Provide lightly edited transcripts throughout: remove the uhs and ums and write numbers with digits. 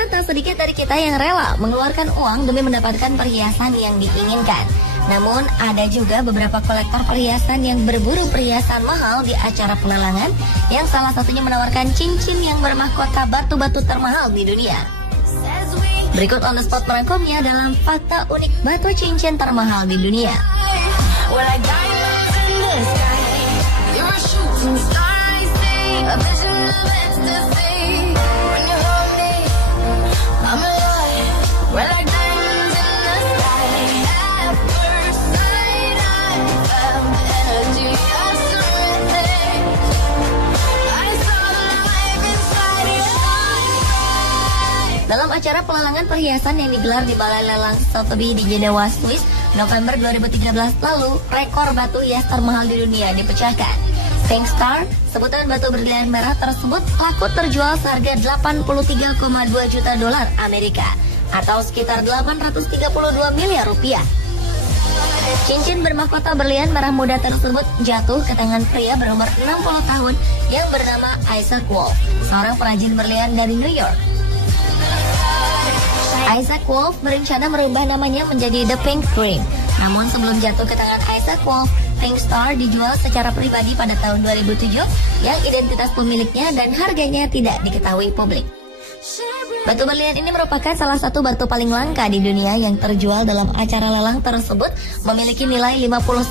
Namun tak sedikit dari kita yang rela mengeluarkan uang demi mendapatkan perhiasan yang diinginkan. Namun ada juga beberapa kolektor perhiasan yang berburu perhiasan mahal di acara pelelangan, yang salah satunya menawarkan cincin yang bermahkota batu-batu termahal di dunia. Berikut on the spot merangkumnya dalam fakta unik batu cincin termahal di dunia. Dalam acara pelelangan perhiasan yang digelar di Balai Lelang Sotheby di Jenewa, Swiss, November 2013 lalu, rekor batu hias termahal di dunia dipecahkan. Pink Star, sebutan batu berlian merah tersebut laku terjual seharga 83,2 juta dolar Amerika atau sekitar 832 miliar rupiah. Cincin bermahkota berlian merah muda tersebut jatuh ke tangan pria berumur 60 tahun yang bernama Isaac Wolf, seorang perajin berlian dari New York. Isaac Wolf berencana merubah namanya menjadi The Pink Dream. Namun sebelum jatuh ke tangan Isaac Wolf, Pink Star dijual secara pribadi pada tahun 2007 yang identitas pemiliknya dan harganya tidak diketahui publik. Batu berlian ini merupakan salah satu batu paling langka di dunia yang terjual dalam acara lelang tersebut, memiliki nilai 59,6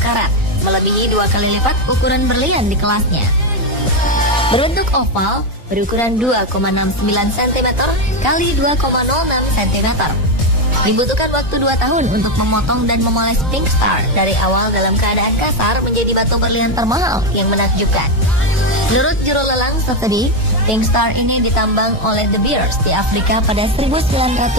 karat, melebihi 2 kali lipat ukuran berlian di kelasnya. Berbentuk oval, berukuran 2,69 cm kali 2,06 cm. Dibutuhkan waktu 2 tahun untuk memotong dan memoles Pink Star dari awal dalam keadaan kasar menjadi batu berlian termahal yang menakjubkan. Menurut juru lelang Sotheby, Pink Star ini ditambang oleh De Beers di Afrika pada 1999.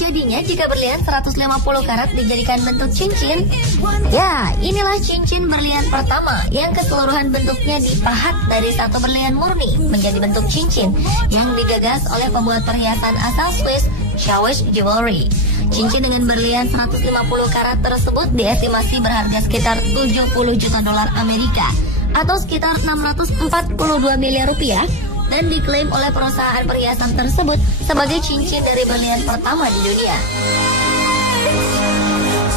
Jadinya jika berlian 150 karat dijadikan bentuk cincin? Ya, inilah cincin berlian pertama yang keseluruhan bentuknya dipahat dari satu berlian murni menjadi bentuk cincin yang digagas oleh pembuat perhiasan asal Swiss, Schawisch Jewelry. Cincin dengan berlian 150 karat tersebut diestimasi berharga sekitar 70 juta dolar Amerika atau sekitar 642 miliar rupiah, dan diklaim oleh perusahaan perhiasan tersebut sebagai cincin dari berlian pertama di dunia.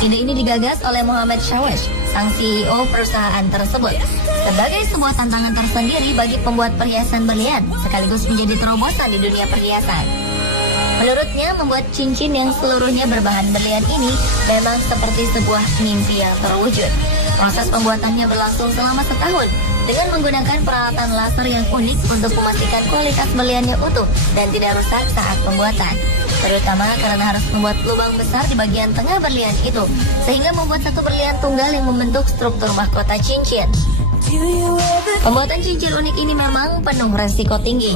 Ide ini digagas oleh Mohammed Schawisch, sang CEO perusahaan tersebut, sebagai sebuah tantangan tersendiri bagi pembuat perhiasan berlian, sekaligus menjadi terobosan di dunia perhiasan. Menurutnya, membuat cincin yang seluruhnya berbahan berlian ini memang seperti sebuah mimpi yang terwujud. Proses pembuatannya berlangsung selama setahun, dengan menggunakan peralatan laser yang unik untuk memastikan kualitas berliannya utuh dan tidak rusak saat pembuatan, terutama karena harus membuat lubang besar di bagian tengah berlian itu, sehingga membuat satu berlian tunggal yang membentuk struktur mahkota cincin. Pembuatan cincin unik ini memang penuh resiko tinggi,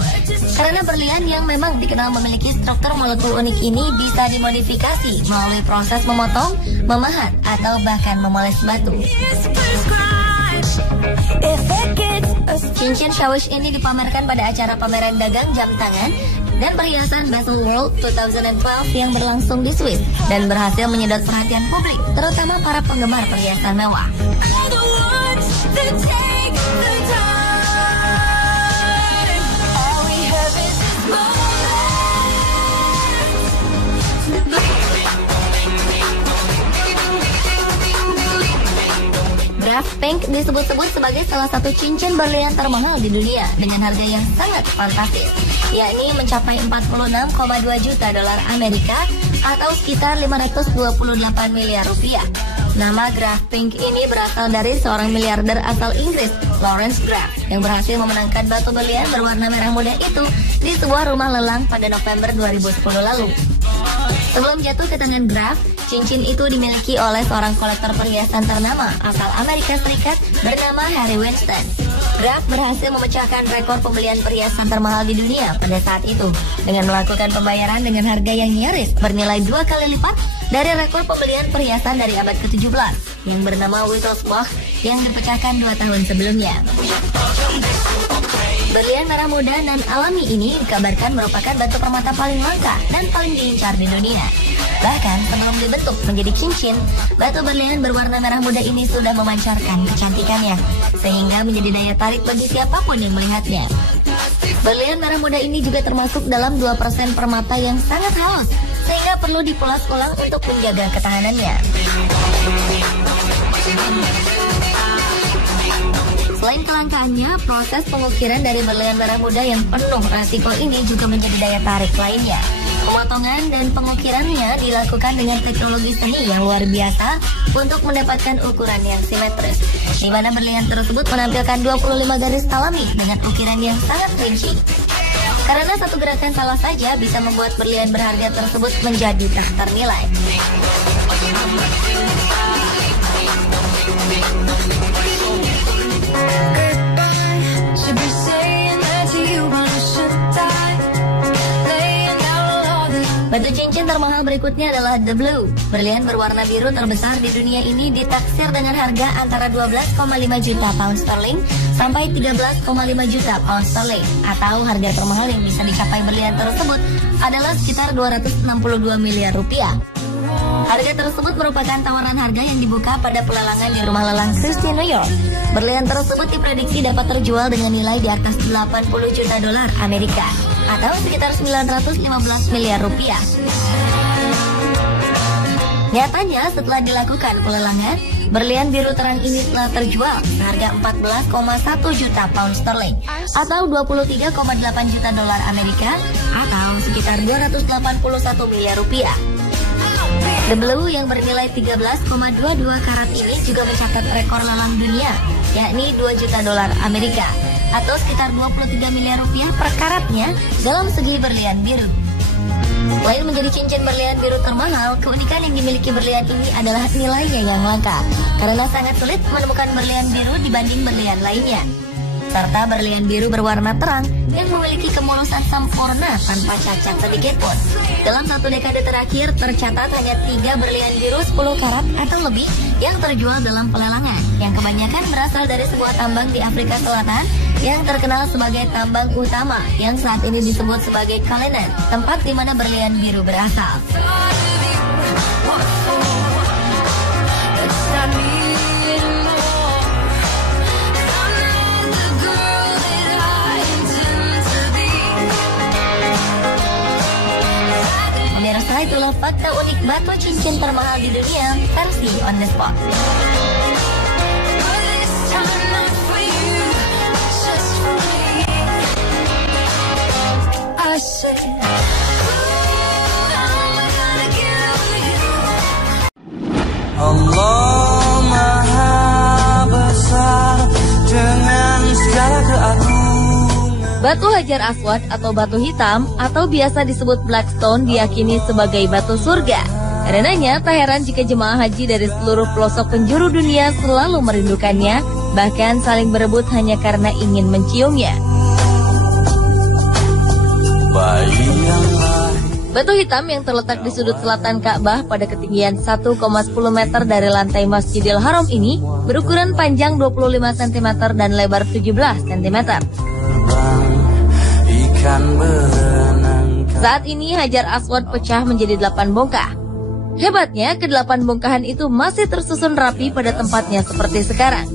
karena berlian yang memang dikenal memiliki struktur molekul unik ini bisa dimodifikasi melalui proses memotong, memahat, atau bahkan memoles batu. Cincin Schawisch ini dipamerkan pada acara pameran dagang jam tangan dan perhiasan Basel World 2012 yang berlangsung di Swiss dan berhasil menyedot perhatian publik, terutama para penggemar perhiasan mewah. Graff Pink disebut-sebut sebagai salah satu cincin berlian termahal di dunia dengan harga yang sangat fantastis, yakni mencapai 46,2 juta dolar Amerika atau sekitar 528 miliar rupiah. Nama Graff Pink ini berasal dari seorang miliarder asal Inggris, Lawrence Graff, yang berhasil memenangkan batu berlian berwarna merah muda itu di sebuah rumah lelang pada November 2010 lalu. Sebelum jatuh ke tangan Graff, cincin itu dimiliki oleh seorang kolektor perhiasan ternama asal Amerika Serikat bernama Harry Winston. Graf berhasil memecahkan rekor pembelian perhiasan termahal di dunia pada saat itu dengan melakukan pembayaran dengan harga yang nyaris bernilai 2 kali lipat dari rekor pembelian perhiasan dari abad ke-17 yang bernama Wittelsbach yang dipecahkan 2 tahun sebelumnya. Berlian merah muda dan alami ini dikabarkan merupakan batu permata paling langka dan paling diincar di dunia. Bahkan sebelum dibentuk menjadi cincin, batu berlian berwarna merah muda ini sudah memancarkan kecantikannya, sehingga menjadi daya tarik bagi siapapun yang melihatnya. Berlian merah muda ini juga termasuk dalam 2% permata yang sangat halus, sehingga perlu dipulas ulang untuk menjaga ketahanannya. Selain kelangkaannya, proses pengukiran dari berlian merah muda yang penuh resiko ini juga menjadi daya tarik lainnya. Pemotongan dan pengukirannya dilakukan dengan teknologi seni yang luar biasa untuk mendapatkan ukuran yang simetris, di mana berlian tersebut menampilkan 25 garis alami dengan ukiran yang sangat rinci. Karena satu gerakan salah saja bisa membuat berlian berharga tersebut menjadi tak ternilai. Batu cincin termahal berikutnya adalah The Blue. Berlian berwarna biru terbesar di dunia ini ditaksir dengan harga antara 12,5 juta pound sterling sampai 13,5 juta pound sterling. Atau harga termahal yang bisa dicapai berlian tersebut adalah sekitar 262 miliar rupiah. Harga tersebut merupakan tawaran harga yang dibuka pada pelelangan di rumah lelang Christie, New York. Berlian tersebut diprediksi dapat terjual dengan nilai di atas 80 juta dolar Amerika atau sekitar 915 miliar rupiah. Nyatanya setelah dilakukan pelelangan, berlian biru terang ini telah terjual seharga 14,1 juta pound sterling atau 23,8 juta dolar Amerika atau sekitar 281 miliar rupiah. The Blue yang bernilai 13,22 karat ini juga mencatat rekor lelang dunia, yakni 2 juta dolar Amerika atau sekitar 23 miliar rupiah per karatnya dalam segi berlian biru. Selain menjadi cincin berlian biru termahal, keunikan yang dimiliki berlian ini adalah nilainya yang langka karena sangat sulit menemukan berlian biru dibanding berlian lainnya. Serta berlian biru berwarna terang yang memiliki kemulusan sempurna tanpa cacat sedikit pun. Dalam 1 dekade terakhir tercatat hanya 3 berlian biru 10 karat atau lebih yang terjual dalam pelelangan, yang kebanyakan berasal dari sebuah tambang di Afrika Selatan yang terkenal sebagai tambang utama yang saat ini disebut sebagai Cullinan, tempat di mana berlian biru berasal. Pemirsa, itulah fakta unik batu cincin termahal di dunia versi On The Spot. Allah Maha Besar dengan segala keagungan. Batu Hajar Aswad atau batu hitam atau biasa disebut Blackstone diyakini sebagai batu surga. Karenanya tak heran jika jemaah haji dari seluruh pelosok penjuru dunia selalu merindukannya, bahkan saling berebut hanya karena ingin menciumnya. Batu hitam yang terletak di sudut selatan Ka'bah pada ketinggian 1,10 meter dari lantai Masjidil Haram ini berukuran panjang 25 cm dan lebar 17 cm. Saat ini Hajar Aswad pecah menjadi 8 bongkah. Hebatnya, ke-8 bongkahan itu masih tersusun rapi pada tempatnya seperti sekarang.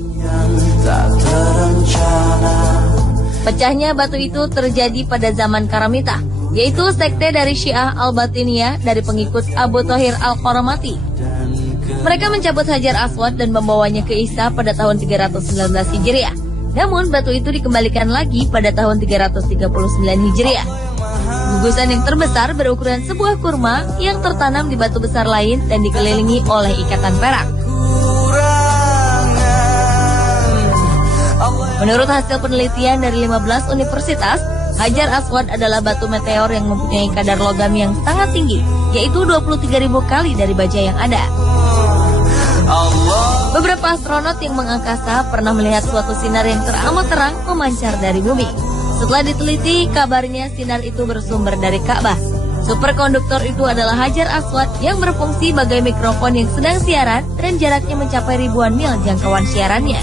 Pecahnya batu itu terjadi pada zaman Karamitah, yaitu sekte dari Syiah Al-Batiniyah dari pengikut Abu Thahir Al-Qaramati. Mereka mencabut Hajar Aswad dan membawanya ke Isa pada tahun 319 Hijriah. Namun batu itu dikembalikan lagi pada tahun 339 Hijriah. Gugusan yang terbesar berukuran sebuah kurma yang tertanam di batu besar lain dan dikelilingi oleh ikatan perak. Menurut hasil penelitian dari 15 universitas, Hajar Aswad adalah batu meteor yang mempunyai kadar logam yang sangat tinggi, yaitu 23.000 kali dari baja yang ada. Allah. Beberapa astronot yang mengangkasa pernah melihat suatu sinar yang teramat terang memancar dari bumi. Setelah diteliti, kabarnya sinar itu bersumber dari Ka'bah. Superkonduktor itu adalah Hajar Aswad yang berfungsi sebagai mikrofon yang sedang siaran dan jaraknya mencapai ribuan mil jangkauan siarannya.